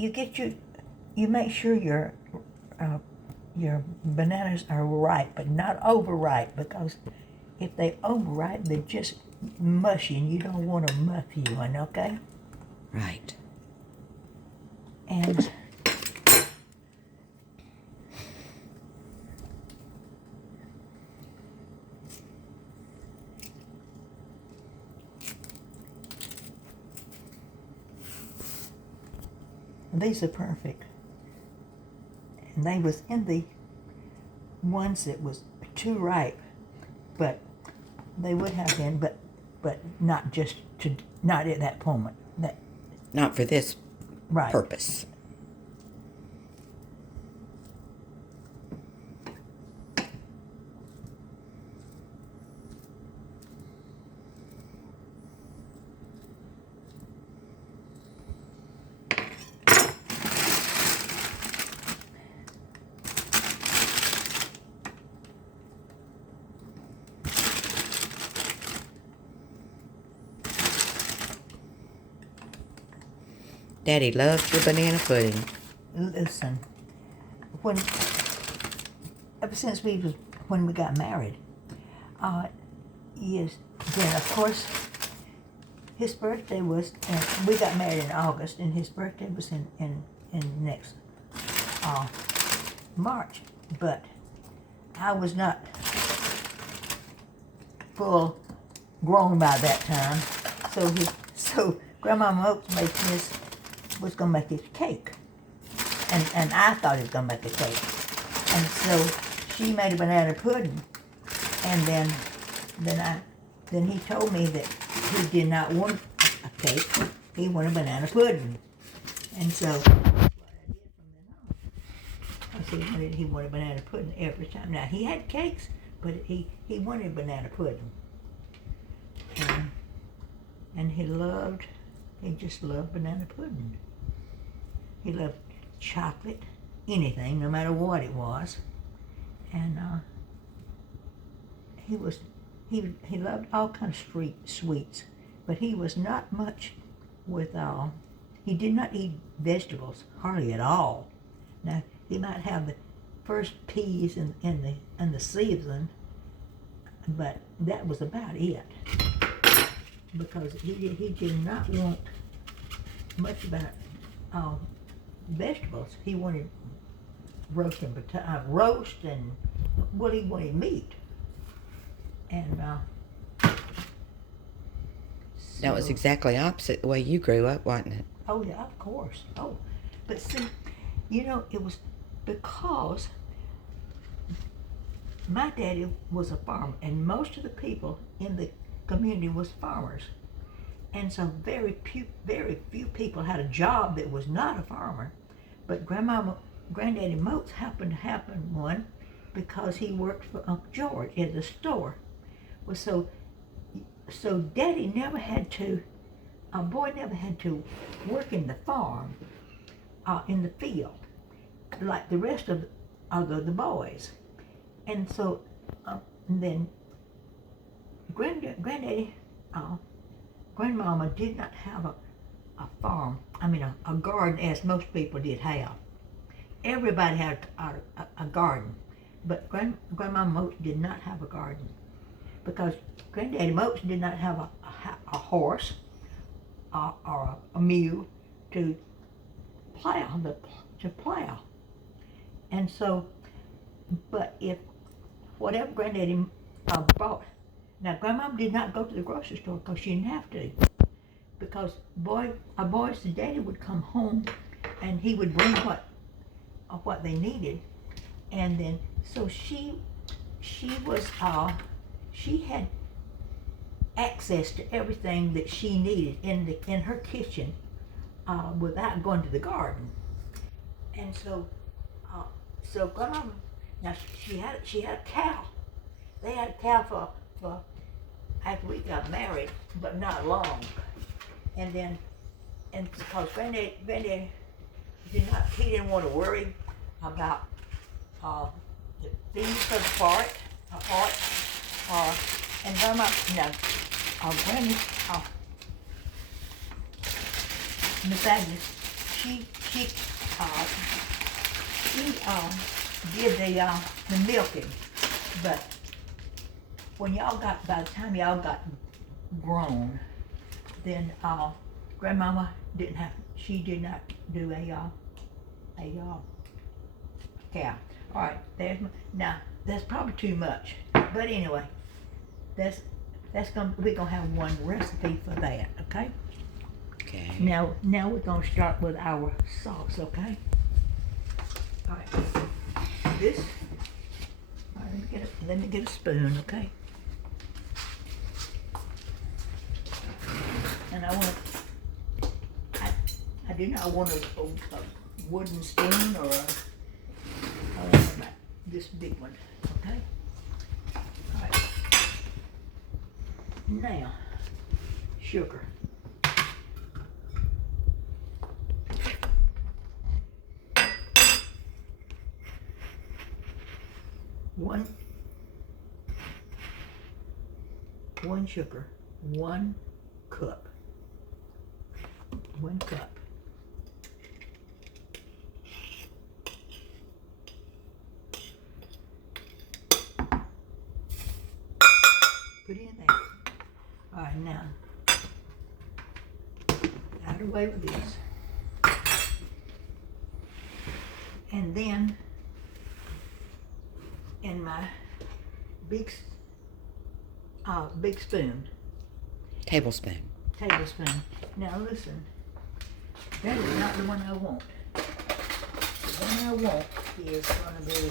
you make sure your bananas are ripe, but not overripe, because if they overripe, they're just mushy, and you don't want a muffy one, okay? Right. And these are perfect. And they was in the ones that was too ripe, but they would have been, but not not at that moment. Not for this Right. purpose. Daddy loves your banana pudding. Listen, ever since when we got married, yes, then of course his birthday was, we got married in August, and his birthday was in next March, but I was not full grown by that time, so Grandma Oaks was gonna make his cake, and I thought he was gonna make a cake, and so she made a banana pudding, and then he told me that he did not want a cake, he wanted banana pudding, and so that's what I did from then on. I said he wanted banana pudding every time. Now he had cakes, but he wanted banana pudding, and he just loved banana pudding. He loved chocolate, anything, no matter what it was, and he loved all kinds of sweets, but he was not much with he did not eat vegetables hardly at all. Now he might have the first peas in the season, but that was about it, because he did not want much about vegetables. He wanted roast and he wanted meat, and That was exactly opposite the way you grew up, wasn't it? Oh yeah, of course. Oh, but see, it was because my daddy was a farmer, and most of the people in the community was farmers, and so very few people had a job that was not a farmer. But Granddaddy Moats happened to happen one, because he worked for Uncle George at the store. Well, so Daddy never had to, a boy never had to work in the farm, in the field, like the rest of the boys. And so, then Granddaddy, Grandmama did not have a farm, a garden as most people did have. Everybody had a garden, but Grandma Moats did not have a garden, because Granddaddy Moats did not have a horse or a mule to plow. And so, but if whatever Granddaddy bought, now Grandma did not go to the grocery store because she didn't have to, because a boy's daddy would come home and he would bring what they needed, and then so she had access to everything that she needed in her kitchen, without going to the garden. And so Grandma, now she had a cow. They had a cow for after we got married, but not long. And because Granddaddy didn't want to worry about the feed for the part, and Grandma, Granny, Miss Agnes, she did the milking, but when by the time y'all got grown, then Grandmama she did not do a cow. All right, now that's probably too much, but anyway, we're gonna have one recipe for that, okay? Okay. Now we're gonna start with our sauce, okay? All right, all right, let me get a spoon, okay? And I do not want a wooden spoon or this big one, okay? All right. Now, sugar. One sugar, 1 cup. 1 cup. Put it in there. All right, now, out of the way with this. And then, in my big spoon. Tablespoon. Now listen, that is not the one I want. The one I want is going to be